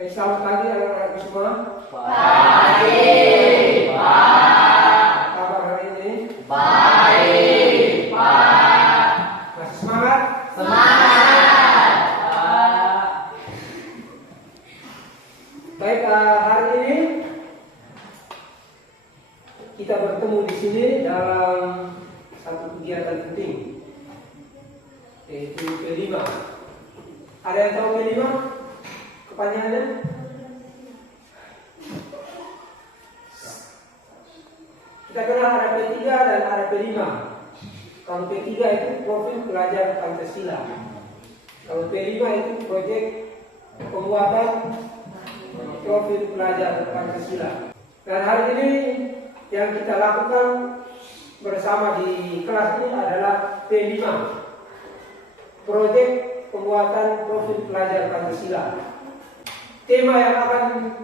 Selamat pagi anak-anak semua. Baik, Pak. Kabar hari ini? Baik, Pak. Masih semangat? Semangat, Pak. Baik, hari ini kita bertemu di sini dalam satu kegiatan penting, yaitu P5. Ada yang tahu P5? Kepanjangannya? Kita kenal ada P3 dan ada P5. Kalau P3 itu profil pelajar Pancasila. Kalau P5 itu proyek pembuatan profil pelajar Pancasila. Dan hari ini yang kita lakukan bersama di kelas ini adalah P5, proyek pembuatan profil pelajar Pancasila. Tema yang akan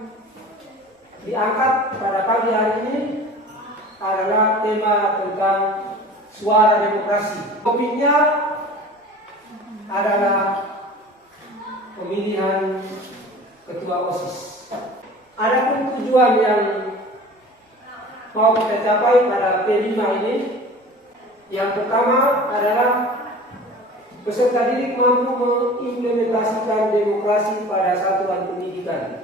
diangkat pada pagi hari ini adalah tema tentang suara demokrasi. Topiknya adalah pemilihan ketua OSIS. Adapun tujuan yang mau kita capai pada P5 ini, yang pertama adalah peserta didik mampu mengimplementasikan demokrasi pada satuan pendidikan.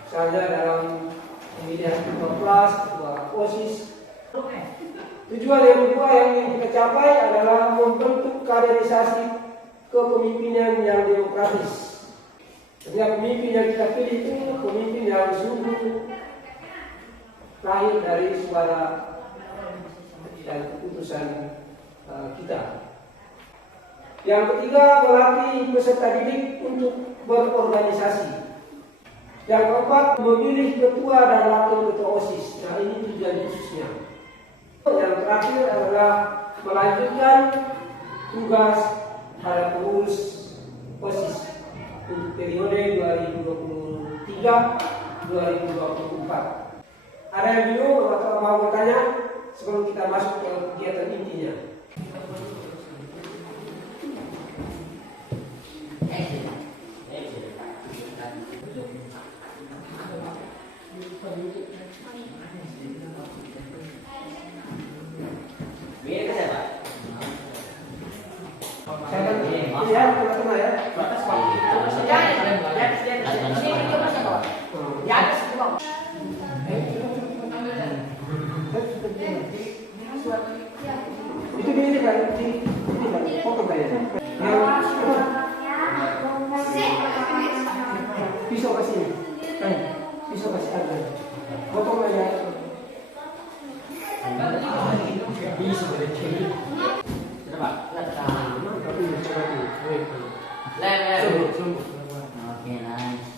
Misalnya dalam pemilihan ketua kelas, ketua OSIS. Tujuan yang kedua yang ingin kita capai adalah membentuk kaderisasi kepemimpinan yang demokratis. Setiap pemimpin yang kita pilih itu pemimpin yang sungguh lahir dari suara dan keputusan kita. Yang ketiga, melatih peserta didik untuk berorganisasi. Yang keempat, memilih ketua dan wakil ketua OSIS. Nah, ini tujuan khususnya. Yang terakhir adalah melanjutkan tugas pada pengurus OSIS untuk periode 2023-2024. Ada yang bingung atau mau bertanya sebelum kita masuk ke kegiatan intinya? Itu ini kan foto kayaknya. Pisau kasih. Pisau kasih ada. Foto aja. Bisa berarti. Kenapa? Tapi oke, nice.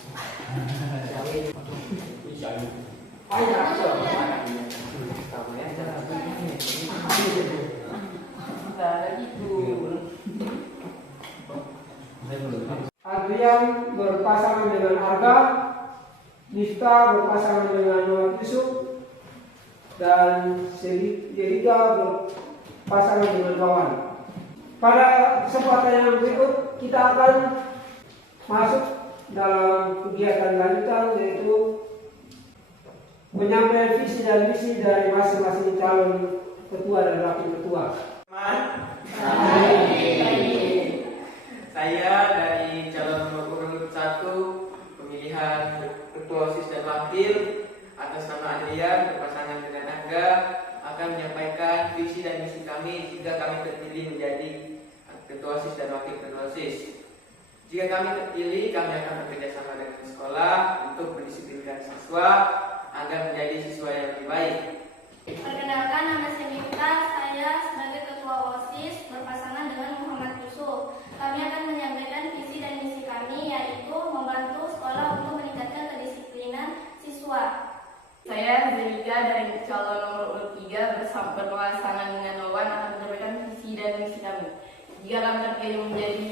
Adrian berpasangan dengan Arga, Nifta berpasangan dengan Muhammad Yusuf, dan Jerika berpasangan dengan Wawan. Pada kesempatan yang berikut kita akan masuk dalam kegiatan lanjutan, yaitu menyampaikan visi dan misi dari masing-masing calon ketua dan wakil ketua. Saya dari calon nomor urut 1 pemilihan ketua OSIS dan wakil atas nama Adrian berpasangan dengan Angga akan menyampaikan visi dan misi kami jika kami terpilih menjadi ketua OSIS dan wakil ketua OSIS. Jika kami terpilih, kami akan bekerja sama dengan sekolah untuk mendisiplinkan siswa agar menjadi siswa yang lebih baik. Perkenalkan, nama saya Nifta. Saya sebagai ketua OSIS berpasangan dengan Muhammad Yusuf. Kami akan menyampaikan visi dan misi kami, yaitu membantu sekolah untuk meningkatkan kedisiplinan siswa. Saya Zelika dari calon nomor urut 3 berpasangan dengan Wawan akan menyampaikan visi dan misi kami. Jika kami terpilih menjadi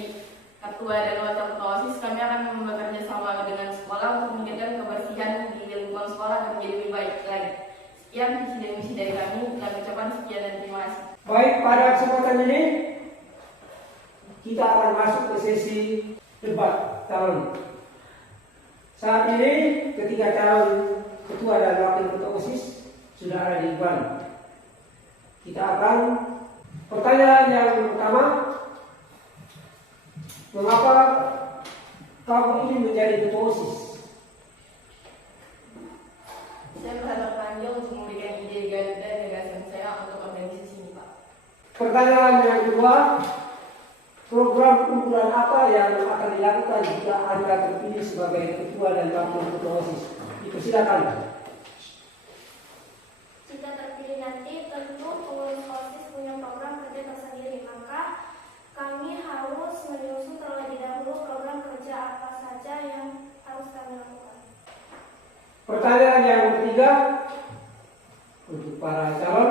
ketua dan wakil ketua OSIS, kami akan bekerja sama dengan sekolah untuk meningkatkan kebersihan di lingkungan sekolah dan menjadi lebih baik lagi. Sekian visi dan misi dari kami. Kami ucapkan sekian dan terima kasih. Baik, pada kesempatan ini kita akan masuk ke sesi debat calon. Saat ini ketiga calon ketua dan wakil ketua OSIS sudah ada di depan. Kita akan pertanyaan yang pertama, mengapa kamu ingin menjadi ketua OSIS? Saya merasa terpanggil untuk memberikan ide dan gagasan saya untuk organisasi ini, Pak. Pertanyaan yang kedua, program unggulan apa yang akan dilakukan jika Anda terpilih sebagai ketua dan wakil ketua OSIS? Dipersilakan. Jika terpilih nanti, tentu pengurus OSIS punya program kerja tersendiri, maka kami harus menyusun terlebih dahulu program kerja apa saja yang harus kami lakukan. Pertanyaan yang ketiga untuk para calon,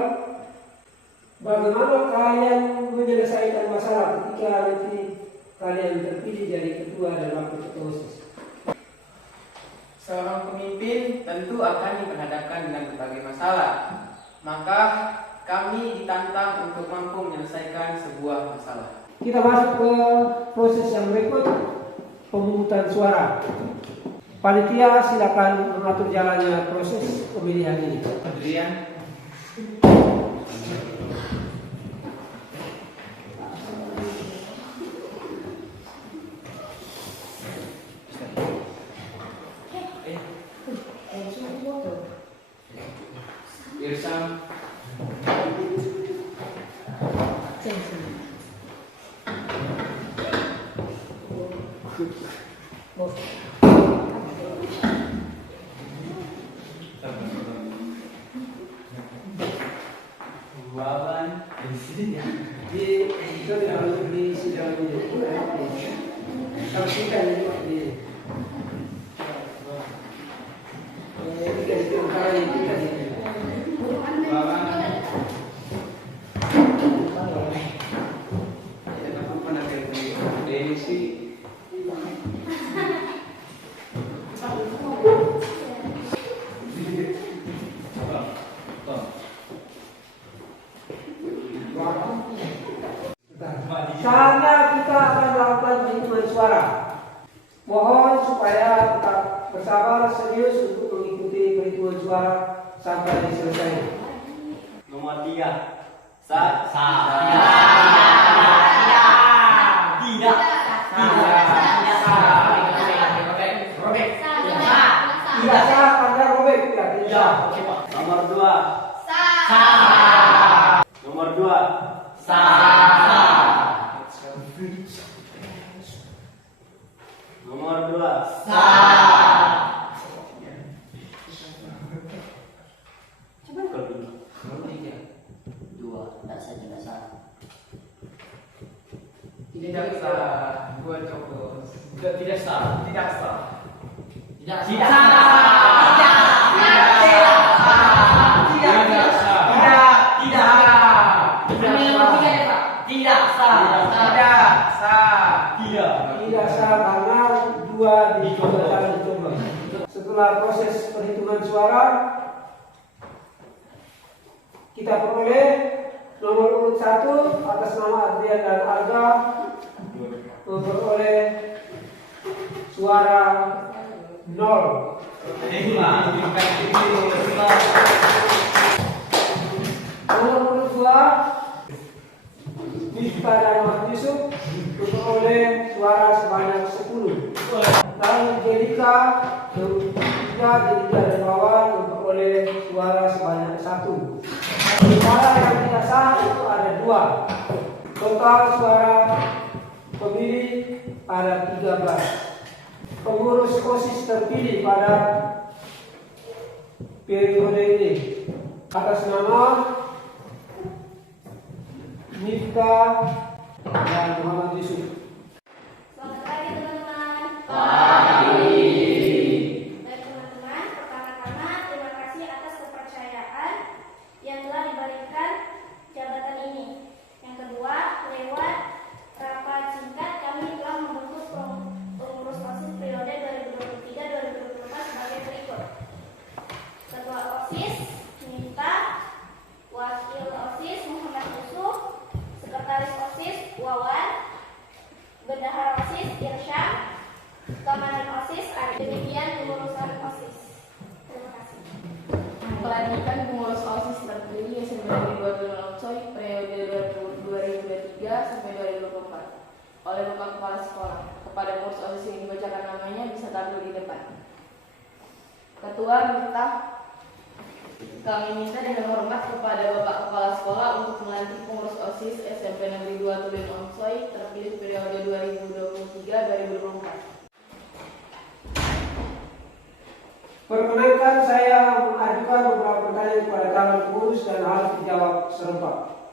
bagaimana kalian menyelesaikan masalah ketika nanti kalian terpilih jadi ketua dan wakil ketua OSIS? Seorang pemimpin tentu akan diperhadapkan dengan berbagai masalah. Maka kami ditantang untuk mampu menyelesaikan sebuah masalah. Kita masuk ke proses yang berikut, pemungutan suara. Panitia silakan mengatur jalannya proses pemilihan ini. Adrian. Irsam. Wawan. Di itu harus di sidang ini. Saksikan ini. Ini kan kali kita ini. Saatnya kita akan melakukan penghitungan suara. Mohon supaya tetap bersabar serius untuk mengikuti perhitungan suara sampai selesai. Nomor 3. Tidak. Tidak sah, Anda robek. Tidak sah. Nomor 2. Nomor 2. Nomor 2. Tidak sah. Gua coblos. Tidak sah. Tidak sah. Tidak sah. Tidak sah karena dua dicoba. Setelah proses perhitungan suara, kita peroleh nomor urut 1 atas nama Adrian dan Arga memperoleh suara 0. Nomor urut 2 Miftah dan Ahmad Yusuf memperoleh suara sebanyak 10. Lalu Jelika dan Wawan memperoleh suara sebanyak 1. Suara yang tidak sah itu ada 2. Total suara pemilih ada 13. Pengurus OSIS terpilih pada periode ini atas nama Miftah dan Muhammad Yusuf. Selamat pagi teman-teman. Baik teman-teman, pertama-tama terima kasih atas kepercayaan yang telah diberikan jabatan ini. Yang kedua, lewat rapat singkat kami telah membentuk pengurus OSIS periode 2023-2024 sebagai berikut. Ketua OSIS Miftah, Wakil OSIS Muhammad Yusuf, Sekretaris OSIS Wawan, Negeri 2 Tulen Onsoy periode 2023 sampai 2024 oleh Bapak Kepala Sekolah. Kepada pengurus OSIS yang dibacakan namanya bisa tampil di depan. Ketua Miftah, kami minta dengan hormat kepada Bapak Kepala Sekolah untuk melantik pengurus OSIS SMP Negeri 2 Tulen Onsoy terpilih periode 2023-2024. Perkenankan saya mengajukan beberapa pertanyaan kepada kalian pengurus dan harus dijawab serempak.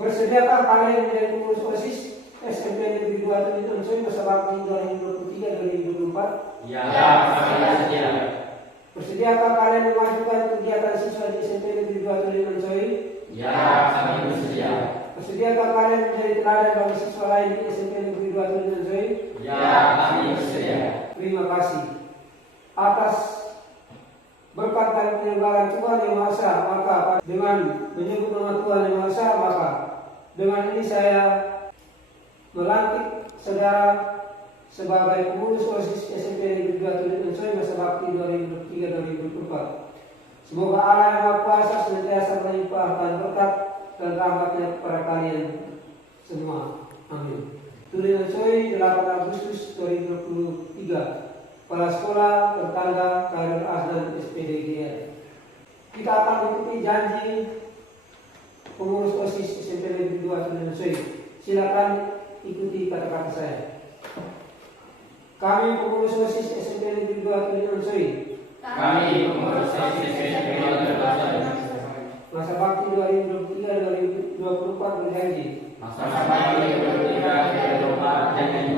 Bersediakah kalian menjadi pengurus OSIS SMP Negeri 2 Tulen Onsoy masa bakti 2023-2024? Ya, kami bersedia. Bersediakah kalian memajukan kegiatan siswa di SMP Negeri 2 Tulen Onsoy? Ya, kami bersedia. Bersediakah kalian menjadi teladan bagi siswa lain di SMP Negeri 2 Tulen Onsoy? Ya, kami bersedia. Terima kasih. Atas berkat dan penyelenggaraan Tuhan Yang Maha Esa, maka dengan menyebut nama Tuhan Yang Maha Esa, maka dengan ini saya melantik saudara sebagai pengurus OSIS SMP Negeri 2 Tulen Onsoy masa bakti 2023-2024. Semoga Allah Yang Maha Kuasa senantiasa melimpahkan berkat dan rahmatnya kepada kalian semua. Amin. Tulen Onsoy 8 Agustus 2023. Kepala Sekolah Tertangga Khairul Azdan SPDGR. Kita akan mengikuti janji pengurus OSIS SMP Negeri 2 Tulen Onsoy. Silakan ikuti kata-kata saya. Kami pengurus OSIS SMP Negeri 2 Tulen Onsoy. Kami pengurus OSIS SMP Negeri 2 Tulen Onsoy. Masa bakti 2023-2024 berjanji. Masa bakti 2023-2024 berjanji.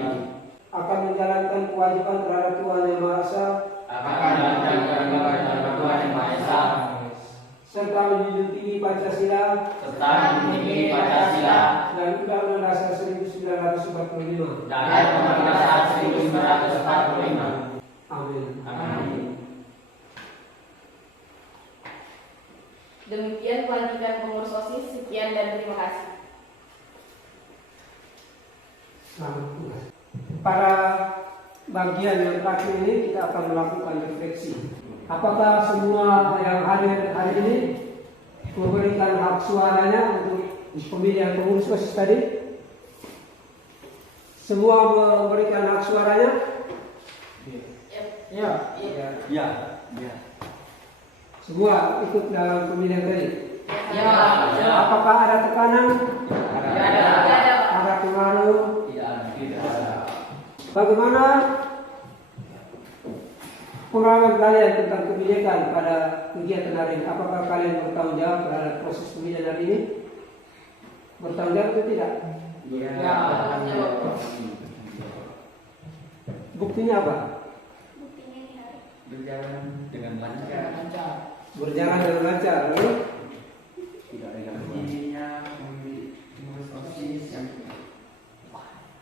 Akan menjalankan kewajiban terhadap Tuhan Yang Maha Esa. Akan menjalankan kewajiban terhadap Tuhan Yang Maha Esa. Serta menjunjung tinggi Pancasila. Serta menjunjung tinggi Pancasila. Dan Undang-Undang Dasar 1945. Dan Undang-Undang Dasar 1945. Amin. Amin. Demikian pelantikan pengurus OSIS. Sekian dan terima kasih. Selamat tugas. Pada bagian yang terakhir ini kita akan melakukan refleksi. Apakah semua yang hadir hari ini memberikan hak suaranya untuk pemilihan pengurus OSIS tadi? Semua memberikan hak suaranya? Ya. Ya. Semua ikut dalam pemilihan tadi? Ya. Apakah ada tekanan? Ada. Ada pengaruh? Tidak ada. Bagaimana pengalaman kalian tentang kebijakan pada kegiatan hari ini? Apakah kalian bertanggung jawab terhadap proses pemilihan hari ini? Bertanggung jawab atau tidak? Ya. Buktinya apa? Buktinya ini hari. Berjalan dengan lancar. Berjalan dengan lancar. Lalu Tidak ada yang pengurus OSIS yang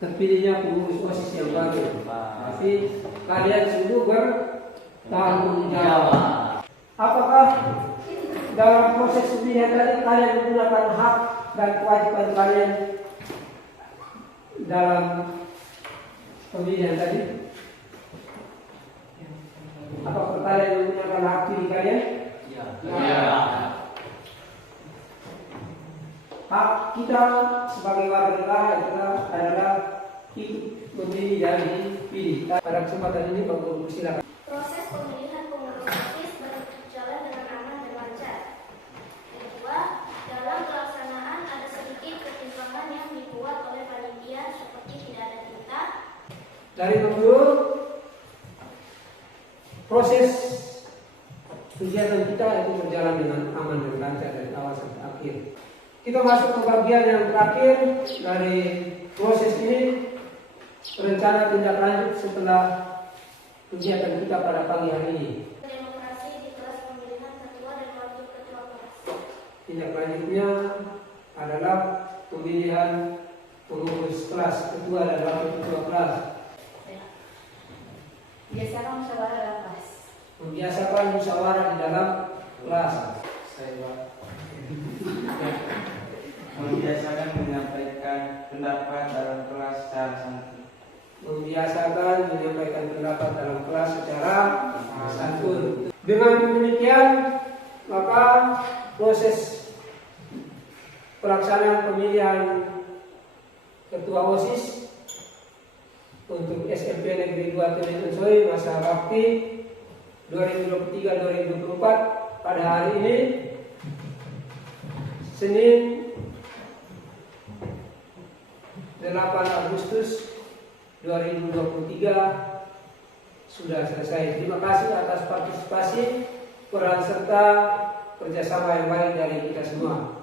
terpilihnya pengurus OSIS yang baru. Tapi kalian sungguh bertanggung jawab. Apakah dalam proses pemilihan tadi kalian menggunakan hak dan kewajiban kalian dalam pemilihan tadi? Apakah kalian menggunakan hak pilih kalian? Ya. Hak kita sebagai warga negara adalah ikut memilih dan dipilih. Pada kesempatan ini Pak Guru silakan. Proses pemilihan pengurus OSIS berjalan dengan aman dan lancar. Kedua, dalam pelaksanaan ada sedikit ketimpangan yang dibuat oleh panitia seperti tidak ada tinta. Dari dulu proses kegiatan kita itu berjalan dengan aman dan lancar dari awal sampai akhir. Kita masuk ke bagian yang terakhir dari proses ini, rencana tindak lanjut setelah kegiatan kita pada pagi hari ini. Demokrasi di kelas pemilihan ketua dan wakil ketua kelas. Tindak lanjutnya adalah pemilihan pengurus kelas, ketua dan wakil ketua kelas. Biasakan musyawarah dalam kelas. Membiasakan musyawarah di dalam kelas. Membiasakan menyampaikan pendapat dalam kelas secara santun. Membiasakan menyampaikan pendapat dalam kelas secara santun. Dengan demikian, maka proses pelaksanaan pemilihan Ketua OSIS untuk SMP Negeri 2 Tuliunsoi masa bakti 2023-2024 pada hari ini Senin 8 Agustus 2023 sudah selesai. Terima kasih atas partisipasi, peran serta kerjasama yang baik dari kita semua.